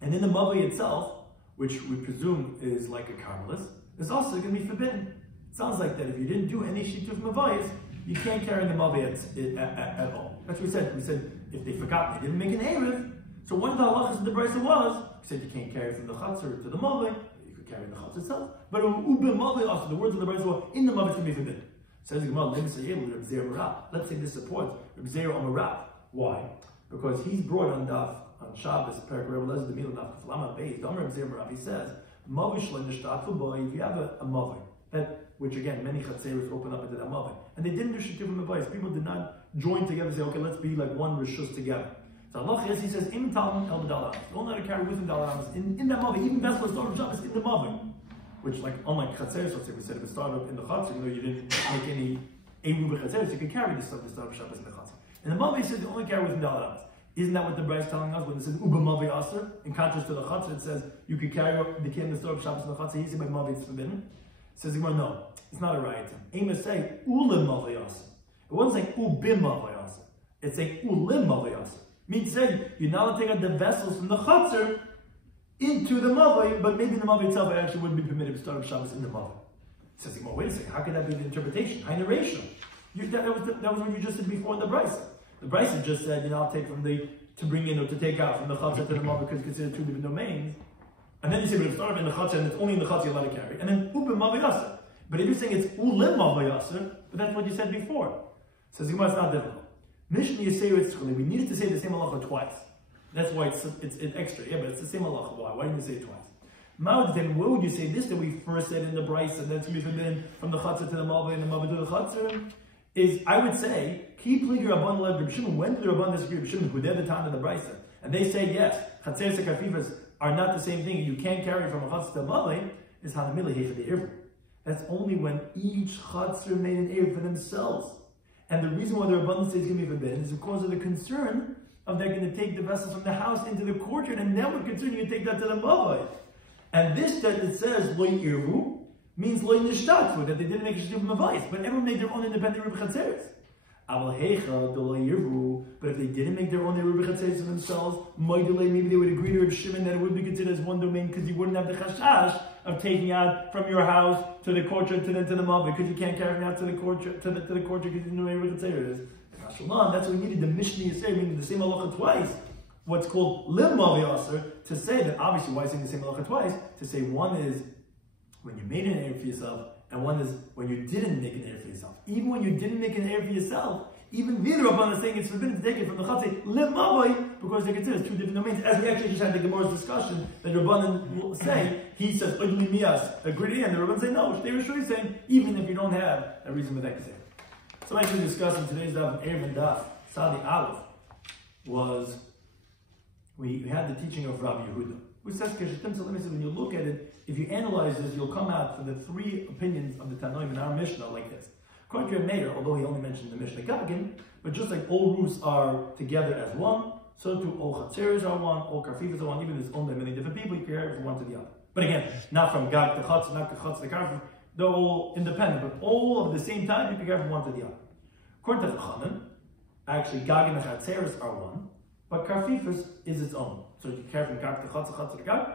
and in the mavoi itself, which we presume is like a karmelis, is also going to be forbidden. It sounds like that if you didn't do any shituf mavayis, you can't carry the mavoi at all. That's what we said. We said if they forgot, they didn't make an erev. So one of the halachas of the brisa was, we said you can't carry from the chatzar to the mavoi, you could carry the chatzar itself. But ube mavoi also, the words of the brisa were, in the mavoi can be forbidden. Says the Gemara, let's say this supports Reb Zera Amarav. Why? Because he's brought on Daf, on Shabbos, Perak Rebbe Lezer, the Milah Daf, Kaflama Beis, Dom Reb Zera Amarav, he says, Mavoi Shloi Nishtatfu Boi, if you have a mavoi, that, which again, many chatzeros open up into that mavoi, and they didn't do shituvim mavoi, people did not join together and say, okay, let's be like one rishus together. So Allah is, he says, Im Talmud El B'Dal Amos, don't let it carry with him Dal Amos, in that mavoi, even that's what's started Shabbos, in the mavoi. Which, like, unlike chatzeros, let's say we said if it started up in the chatzah, you didn't make any Eruvin chatzeros, you could carry this stuff to start up Shabbos in the chatzah. And the mavoi says you only carry with him Dal Amos. Isn't that what the Bryce is telling us when it says Uba Mavoi Aser? In contrast to the chatzah, it says you could carry the kid in the store of Shabbos in the chatzah. He said by Mavoi it's forbidden. It says no, it's not a right. Amos say Ulim Mavoi Aser. It wasn't saying Ubim Mavoi Aser. It's saying Ulim Mavoi Aser. Means saying you're not allowed to take out the vessels from the chatzah into the mavoi, but maybe the mavoi itself actually wouldn't be permitted to start of Shabbos in the mavoi. Says he, well, wait a second, how could that be the interpretation? High narration. That was what you just said before in the brisa. The brisa just said, I'll take from to bring in or to take out from the chatzah to the mavoi because it's considered two different domains. And then you say, but if it started in the chatzah and it's only in the chatzah you're allowed to carry. And then ubim mavoi aser. But if you're saying it's ulim mavoi aser, but that's what you said before. Says it's not difficult. Mishnah Yisrael, we needed to say the same halacha twice. That's why it's extra. Yeah, but it's the same halacha. Why didn't you say it twice? Then where would you say this that we first said in the Bryce and then it's going to be forbidden from the Chatzah to the Malva and the Malva to the Chatzah? Is, I would say, keep Pligi Rabban led Rabbi Shimon. When did the Rabban disagree with Rabbi Shimon? Who did the time of the Bryce? And they say, yes, Chatzeres and Karfifas are not the same thing. You can't carry from a Chatzah to a Malva. Is Hanamili Hecha the Eruvin. That's only when each Chatzah made an Eruvin for themselves. And the reason why the Rabban says it's going to be forbidden is because of the concern of they're going to take the vessels from the house into the courtyard, and then we're concerned you take that to the Malva. And this that it says Lo Irvu means Lo Nishtatu, that they didn't make a shidduch from a vice, but everyone made their own independent Eruv Chatzeres. Aval Hecha do Lo Irvu, but if they didn't make their own Eruv Chatzeres for themselves, maybe they would agree to Reb Shimon that it would be considered as one domain because you wouldn't have the chashash of taking out from your house to the courtyard to the Malva, because you can't carry it out to the courtyard because you didn't know where Eruv Chatzeres. That's why we needed the Mishnah Yisrael, meaning the same halacha twice. What's called Lim Mavi Aser, to say that obviously why saying the same halacha twice, to say one is when you made an Eruv for yourself, and one is when you didn't make an Eruv for yourself. Even when you didn't make an Eruv for yourself, even the Rabban is saying it's forbidden to take it from the Chatzah Lim Mavi, because they consider two different domains. As we actually just had the Gemara's discussion, that Rabban will say, he says, Ugly Mias, agree, and the Rabban say, no, they were surely saying, even if you don't have a reason for that to say. So I actually discussed in today's Daf, Eruvin Daf, Sadi Aleph, was we had the teaching of Rabbi Yehuda, who says, when you look at it, if you analyze this, you'll come out for the three opinions of the Tanoim in our Mishnah like this. According to Meir, although he only mentioned the Mishnah Gagin, but just like all roofs are together as one, so too all Chatzeres are one, all Karfifas are one, even if it's owned by many different people, you can carry it from one to the other. But again, not from Gag to Chatz, not to Chatz to Karfif, they're all independent, but all of the same time, you can carry from one to the other. According to Chanan, actually Gag and Chatzeres are one, but Karfifas is its own. So you can carry from Gag to Chatz, Chatz to Gag,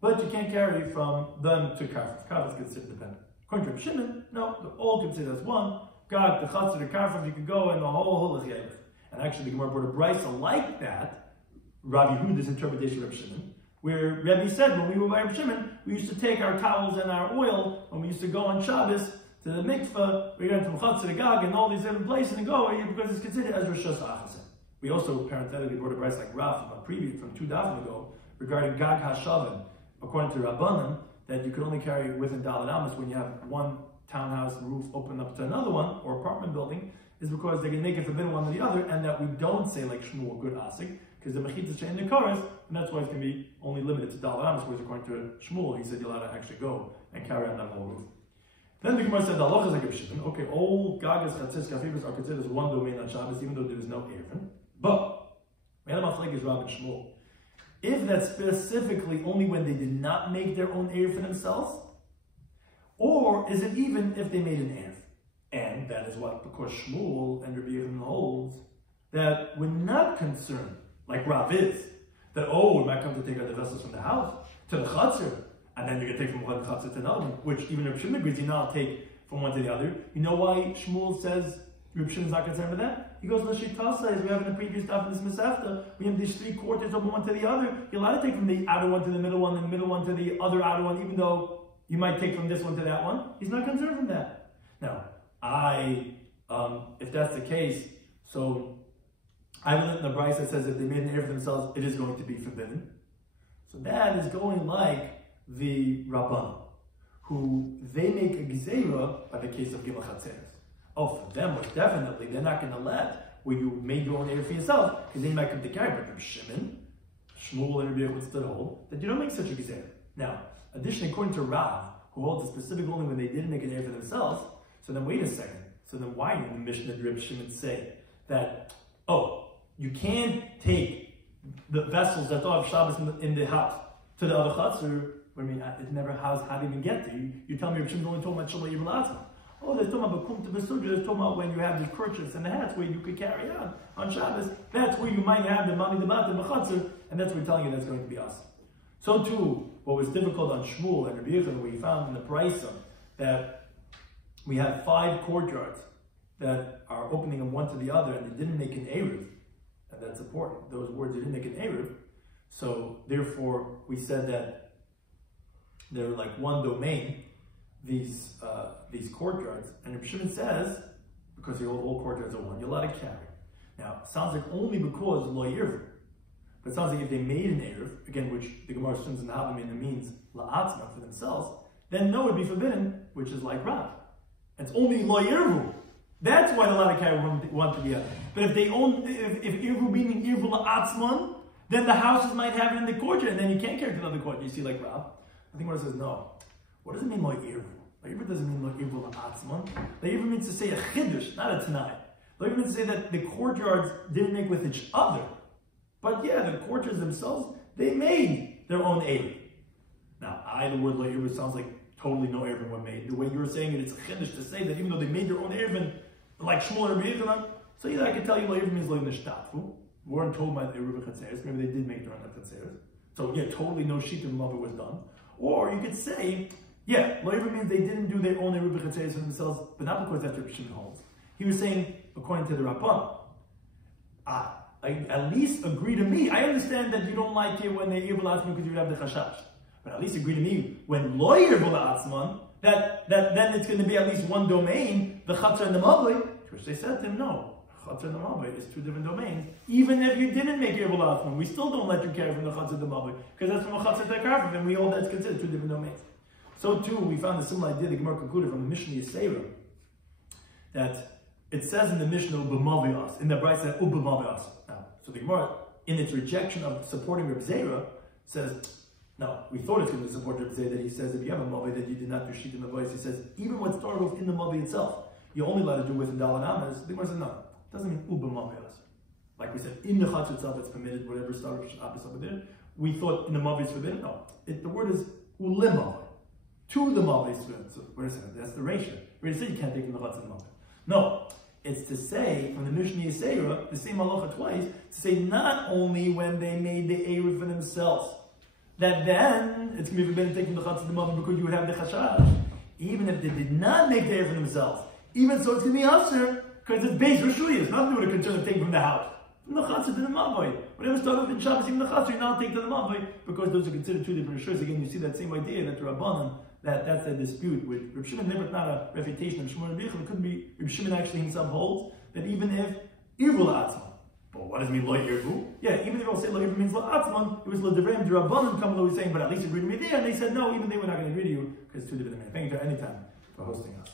but you can't carry from them to Karfif. Karfif is considered dependent. According to Reb Shimon, no, they're all considered as one. Gag to Chatz to Karfif, you can go in the whole Yelech. And actually the Gemara brought a brisa like that, Rabbi Yehuda's interpretation of Reb Shimon, where Rebbe said when we were by Reb Shimon, we used to take our towels and our oil when we used to go on Shabbos to the mikveh, we went from Chatz to Gag and all these different places and go because it's considered as Rishos Achasen. We also parenthetically brought a brisa like Rav from 2 dafim ago regarding Gag HaShavim, according to Rabbanan, that you could only carry within Daled Amos when you have one townhouse roof open up to another one or apartment building, is because they can make it forbidden one or the other, and that we don't say like Shmuel good asik, because the mechitzah chain the chorus, and that's why it's going to be only limited to Daled Amos, whereas according to Shmuel, he said you're allowed to actually go and carry on that whole roof. Then the Gemara said the halacha is like a Shimon. Okay, all gagas, chatzis, kafifas are considered as one domain on Shabbos, even though there is no Eruvin. But we had a machlek is Rav and Shmuel. If that's specifically only when they did not make their own Eruv for themselves, or is it even if they made an Eruv? And that is what, because Shmuel and Rabbi Yomi holds that we're not concerned, like Rav is, that we might come to take out the vessels from the house to the Chatzir, and then you're going to take from one Chatzir to another one, which even Reb Shimon agrees, you not take from one to the other. You know why Shmuel says Reb Shimon's not concerned with that? He goes, L'shitasa, as we have in the previous stuff in this Masefta, we have these 3 quarters from one to the other. You're allowed to take from the outer one to the middle one, and the middle one to the other outer one, even though you might take from this one to that one. He's not concerned from that. Now, if that's the case, so I learned in the Bryce that says if they made an Eruv for themselves, it is going to be forbidden. So that is going like the Rabban, who they make a Gezerah by the case of Gimel Chatzeres. For them, most definitely, they're not going to let where you made your own Eruv for yourself, because then you might come to carry. But Shimon, Shmuel, and Rabbi would still hold that you don't make such a Gezerah. Now, additionally, according to Rav, who holds it specific only when they didn't make an Eruv for themselves, so then wait a second. So then why did the Mishnah and Reb Shimon say that, you can't take the vessels that don't have Shabbos in the house to the other Chatzor? I mean, it never how do you even get there? You tell me Reb Shimon's only talking about Shalom Yiblatzma. They're talking about Bakum to Besudra, they're talking about when you have the kerchiefs and the hats where you could carry on Shabbos. That's where you might have the Mami Debat and the Chatzor, and that's what we're telling you that's going to be us. So too, what was difficult on Shmuel and Rabbi Yochanan, we found in the Brisa that we have 5 courtyards that are opening from one to the other, and they didn't make an Eruv, and that's important. Those words, they didn't make an Eruv, so therefore we said that they're like one domain, these courtyards, and Reb Shimon says, because the all courtyards are one, you're allowed to carry. Now, it sounds like only because lo Eruvin. But it sounds like if they made an Eruv, again, which the Gemara assumes in the Havamina means la'atzma for themselves, then no, it would be forbidden, which is like Rav. It's only lo Eruvin. That's why the Ladakari want to be out. But if they own, if Eruvin meaning Eruvin la'atzman, then the houses might have it in the courtyard, and then you can't carry it to another courtyard. You see, like Rav. I think what it says, no. What does it mean, lo Eruvin? Lo Eruvin doesn't mean lo Eruvin la'atzman. Lo Eruvin means to say a chiddush, not a tanai. Lo Eruvin means to say that the courtyards didn't make with each other. But yeah, the courtyards themselves, they made their own Eruvin. Now, the word lo Eruvin sounds like totally no Eruvin were made. The way you're saying it, it's a chiddush to say that even though they made their own Eruvin, like Shmuel and Rabbi Yochanan, so either I can tell you lo Eruvin means lo nishtatfu. We weren't told by the Eruvin Chatzeres. Maybe they did make their own Chatzeres. So yeah, totally no sheet of mother was done. Or you could say, yeah, lo Eruvin means they didn't do their own Eruvin Chatzeres for themselves, but not because that's what Shimon holds. He was saying, according to the Rabban, at least agree to me. I understand that you don't like it when they Eruvin La'atzman because you would have the chashash. But at least agree to me when lo Eruvin La'atzman, that then it's going to be at least one domain, the Chatzar and the Mavli, to which they said to him, no. Chatzar and the Mavli is two different domains. Even if you didn't make Eruvin La'atzman, we still don't let you carry from the Chatzar to the Mavli, because that's from a Chatzar to a Karfif, and we hold that's considered two different domains. So too, we found a similar idea, the Gemara concluded from the Mishnah Yisera, that it says in the Mishnah, Ubamavias, in the Brayta said, Ubamavias. Now, so the Gemara, in its rejection of supporting Reb Zera, says, no, we thought it's going to support Reb Zera, that he says, if you have a Mavi that you did not do Shit in the voice, he says, even what started off in the Mavi itself, you only let it do with the Dalan Amas. The Gemara says, no, it doesn't mean Ubamavias. Like we said, in the Chatz itself, it's permitted, whatever started over there. We thought in the Mavi it's forbidden. No, the word is Ulimavi. To the Mavi is forbidden. So, wait a second, that's the ratio. We said you can't take from the Chatz and the Mavi. No, it's to say, from the Mishnah Yisera, the same halacha twice, to say not only when they made the Eruv for themselves, that then it's going to be forbidden to take from the Chatz and the Mavi because you would have the Chashash. Even if they did not make the Eruv for themselves, even so it's going to be Asher, because it's based Rishuyah. It's nothing to do with a concern of taking from the house. From the Chatz to the Mavi. Whatever started off in Shabbos, even the Chatz, you now take to the Mavi, because those are considered two different Rishuyahs. Again, you see that same idea that the Rabbanan, that's a dispute with Reb Shimon. Never, not a refutation of Shmuel and Rabbi Yochanan. It could be Reb Shimon actually himself holds that even if Eruvin La'atzman, but what does it mean lo Eruvin? Yeah, even if I'll say lo Eruvin means La'atzman, it was lo Devrem the Rabbanan coming always saying, but at least agree to me there, and they said no, even they were not going to agree to you because it's two different things. Thank you for any time for hosting us.